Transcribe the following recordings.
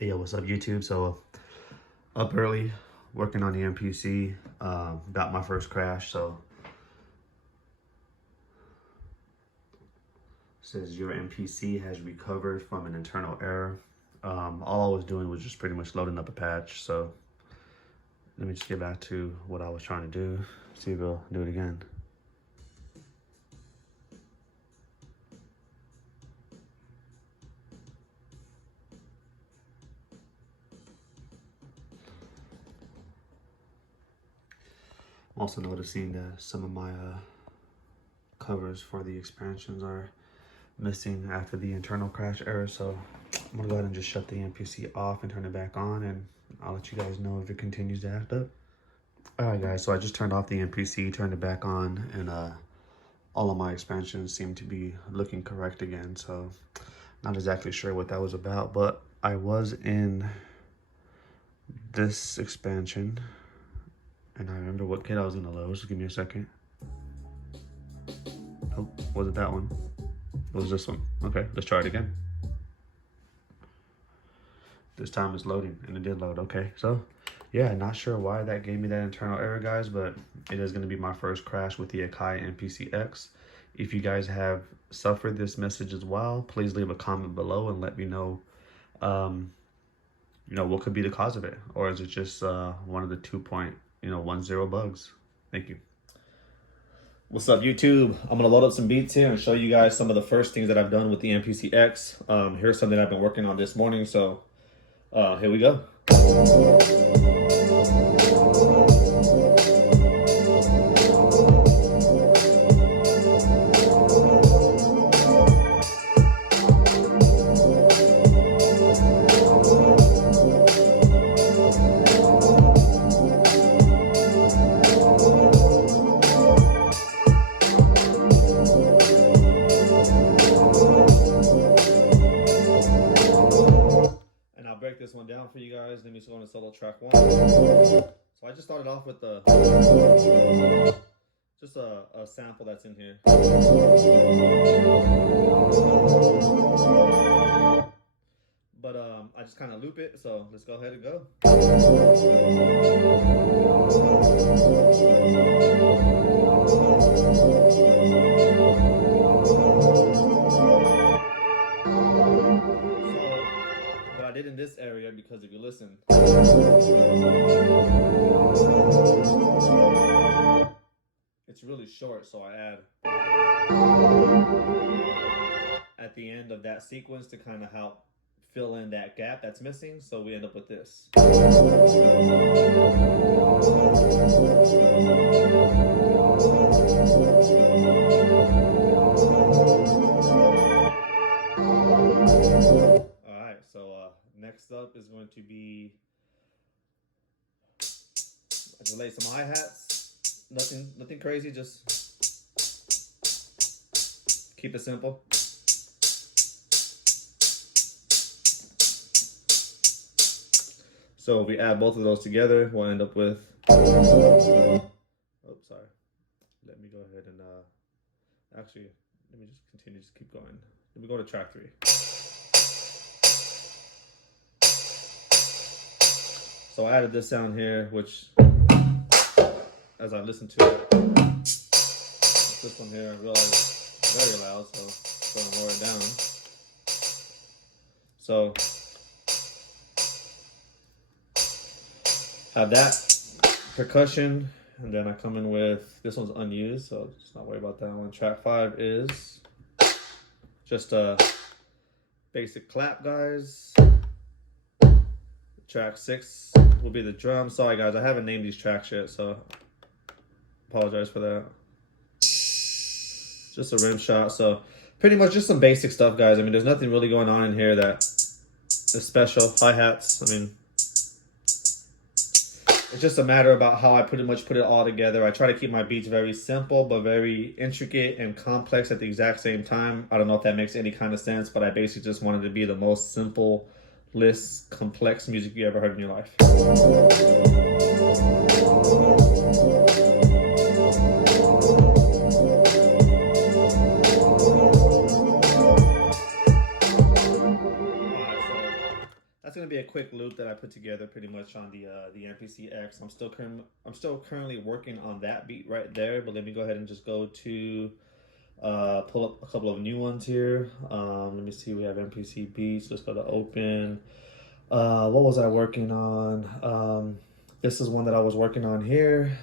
Hey, yo, what's up, YouTube? So, up early, working on the MPC, got my first crash. So, says your MPC has recovered from an internal error. All I was doing was just pretty much loading up a patch. So, let me just get back to what I was trying to do. See if it'll do it again. I'm also noticing that some of my covers for the expansions are missing after the internal crash error. So I'm gonna go ahead and just shut the MPC off and turn it back on, and I'll let you guys know if it continues to act up. All right, guys, so I just turned off the MPC, turned it back on, and all of my expansions seem to be looking correct again. So not exactly sure what that was about, but I was in this expansion and I remember what kit I was gonna load. Just give me a second. Oh, was it that one? It was this one. Okay, let's try it again. This time it's loading, and it did load. Okay, so yeah, not sure why that gave me that internal error, guys, but it is going to be my first crash with the Akai Mpc X. If you guys have suffered this message as well, please leave a comment below and let me know what could be the cause of it, or is it just one of the 2.10 bugs? Thank you. What's up, YouTube? I'm gonna load up some beats here and show you guys some of the first things that I've done with the MPC X. Here's something I've been working on this morning, so here we go. Break this one down for you guys. Let me go into solo track 1. So I just started off with just a sample that's in here. But I just kind of loop it, so let's go ahead and go. I did in this area, because if you listen, it's really short, so I add at the end of that sequence to kind of help fill in that gap that's missing, so we end up with this. Next up is going to be, I just lay some hi-hats. Nothing crazy, just keep it simple. So if we add both of those together, we'll end up with, oh, sorry. Let me go ahead and, actually, let me just continue, just keep going. Let me go to track 3. So I added this sound here, which, as I listened to it, this one here, I realized it's very loud, so I'm going to lower it down. So, have that percussion, and then I come in with, this one's unused, so just not worry about that one. Track 5 is just a basic clap, guys. Track 6 will be the drum. Sorry guys, I haven't named these tracks yet, so apologize for that. Just a rim shot, so pretty much just some basic stuff, guys. I mean, there's nothing really going on in here that is special. Hi-hats, I mean, it's just a matter about how I pretty much put it all together. I try to keep my beats very simple, but very intricate and complex at the exact same time. I don't know if that makes any kind of sense, but I basically just wanted to be the most simple, less complex music you ever heard in your life. that's gonna be a quick loop that I put together pretty much on the MPC X. I'm still currently working on that beat right there, but let me go ahead and just go to pull up a couple of new ones here. Let me see, we have MPC beats. Let's go to open. What was I working on? This is one that I was working on here.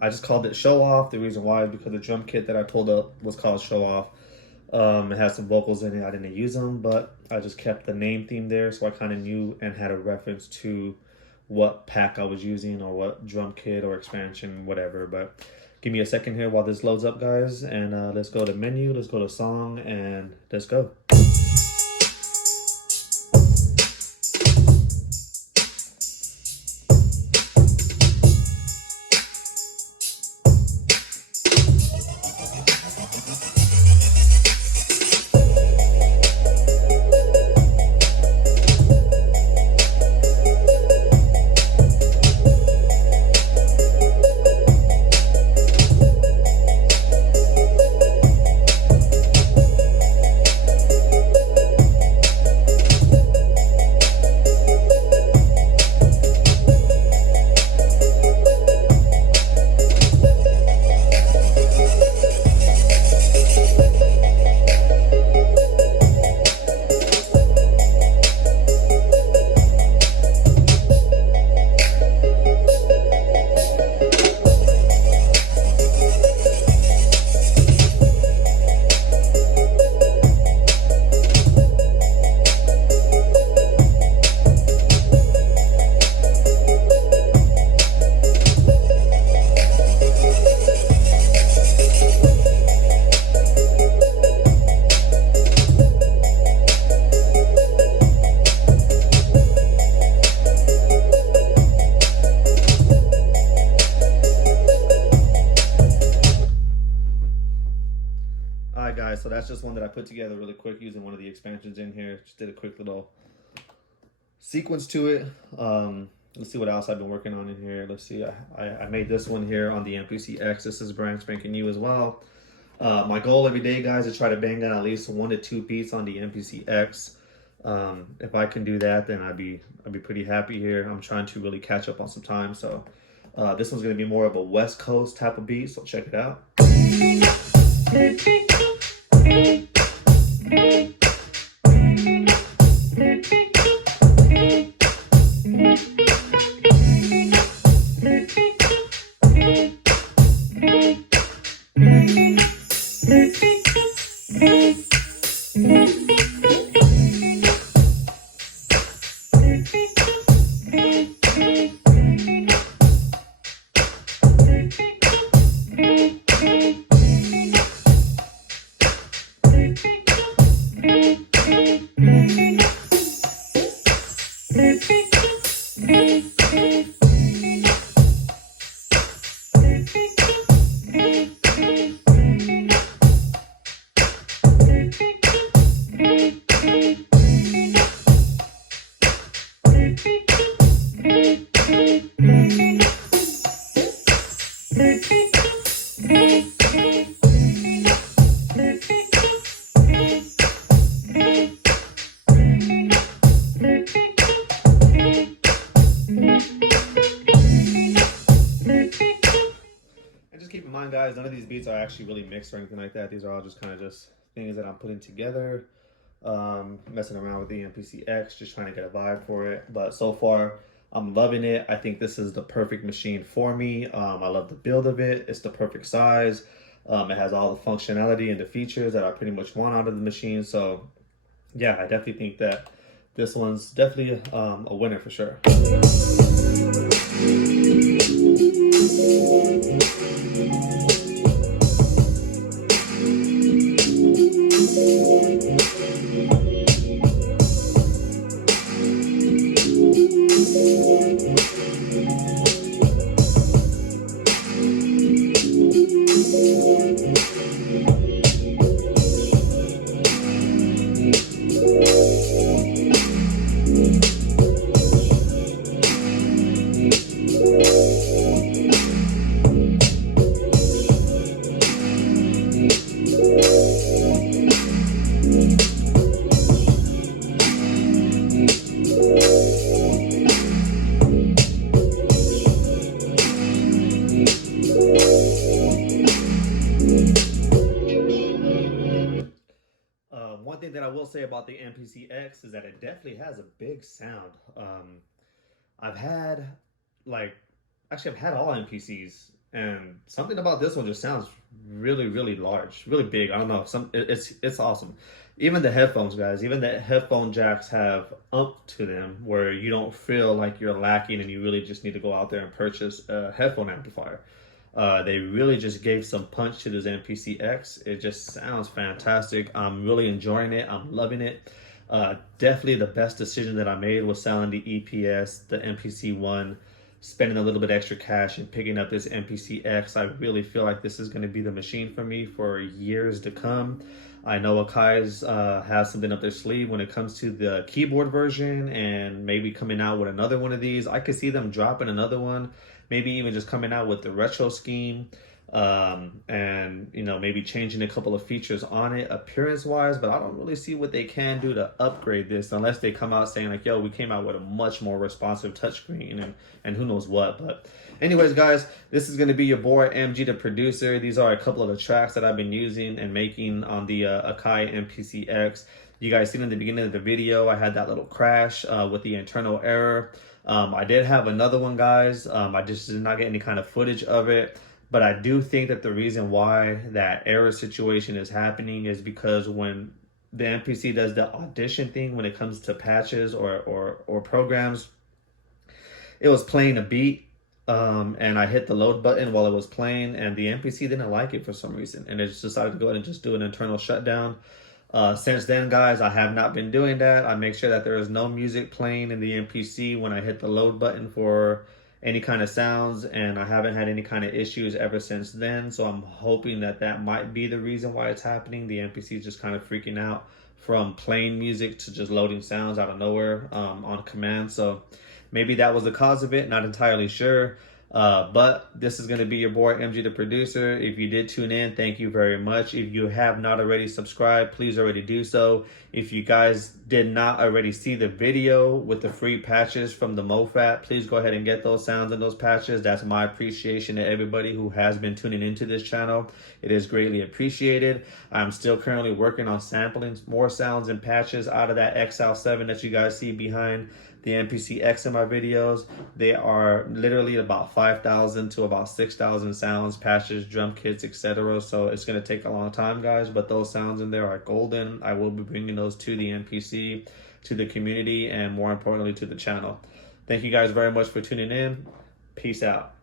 I just called it Show Off. The reason why is because the drum kit that I pulled up was called Show Off. It has some vocals in it. I didn't use them, but I just kept the name theme there, so I kind of knew and had a reference to what pack I was using or what drum kit or expansion, whatever. But give me a second here while this loads up, guys, and let's go to menu, let's go to song, and let's go. Alright guys, so that's just one that I put together really quick using one of the expansions in here. Just did a quick little sequence to it. Let's see what else I've been working on in here. Let's see, I made this one here on the MPC X. This is brand spanking new as well. My goal every day, guys, is try to bang out at least 1 to 2 beats on the MPC X. If I can do that, then I'd be pretty happy here. I'm trying to really catch up on some time, so this one's going to be more of a West Coast type of beat, so check it out. Keep in mind, guys, none of these beats are actually really mixed or anything like that. These are all just kind of just things that I'm putting together, messing around with the MPC X, just trying to get a vibe for it. But so far, I'm loving it. I think this is the perfect machine for me. I love the build of it. It's the perfect size. It has all the functionality and the features that I pretty much want out of the machine. So yeah, I definitely think that this one's definitely a winner for sure. will say about the MPC X is that it definitely has a big sound. I've had I've had all MPCs, and something about this one just sounds really, really large, really big. I don't know, it's awesome. Even the headphones, guys, even the headphone jacks have to them where you don't feel like you're lacking and you really just need to go out there and purchase a headphone amplifier. They really just gave some punch to this MPC X. It just sounds fantastic. I'm really enjoying it. I'm loving it. Definitely the best decision that I made was selling the EPS, the MPC One, spending a little bit extra cash and picking up this MPC X. I really feel like this is going to be the machine for me for years to come. I know Akai's has something up their sleeve when it comes to the keyboard version, and maybe coming out with another one of these. I could see them dropping another one, maybe even just coming out with the retro scheme, and maybe changing a couple of features on it appearance wise, but I don't really see what they can do to upgrade this unless they come out saying like, yo, we came out with a much more responsive touchscreen and who knows what. But anyways, guys, this is going to be your boy MG the producer. These are a couple of the tracks that I've been using and making on the Akai Mpc X. You guys seen in the beginning of the video, I had that little crash with the internal error. I did have another one, guys. I just did not get any kind of footage of it. But I do think that the reason why that error situation is happening is because when the MPC does the audition thing, when it comes to patches or programs, it was playing a beat, and I hit the load button while it was playing, and the MPC didn't like it for some reason, and it just decided to go ahead and just do an internal shutdown. Since then, guys, I have not been doing that. I make sure that there is no music playing in the MPC when I hit the load button for any kind of sounds, and I haven't had any kind of issues ever since then. So I'm hoping that that might be the reason why it's happening. The MPC is just kind of freaking out from playing music to just loading sounds out of nowhere on command. So maybe that was the cause of it. Not entirely sure. But this is going to be your boy MG the producer. If you did tune in, thank you very much. If you have not already subscribed, please already do so. If you guys did not already see the video with the free patches from the MoFat, please go ahead and get those sounds and those patches. That's my appreciation to everybody who has been tuning into this channel. It is greatly appreciated. I'm still currently working on sampling more sounds and patches out of that XL7 that you guys see behind the MPC X in my videos. They are literally about 5,000 to about 6,000 sounds, patches, drum kits, etc. So it's going to take a long time, guys, but those sounds in there are golden. I will be bringing those to the MPC, to the community, and more importantly to the channel. Thank you guys very much for tuning in. Peace out.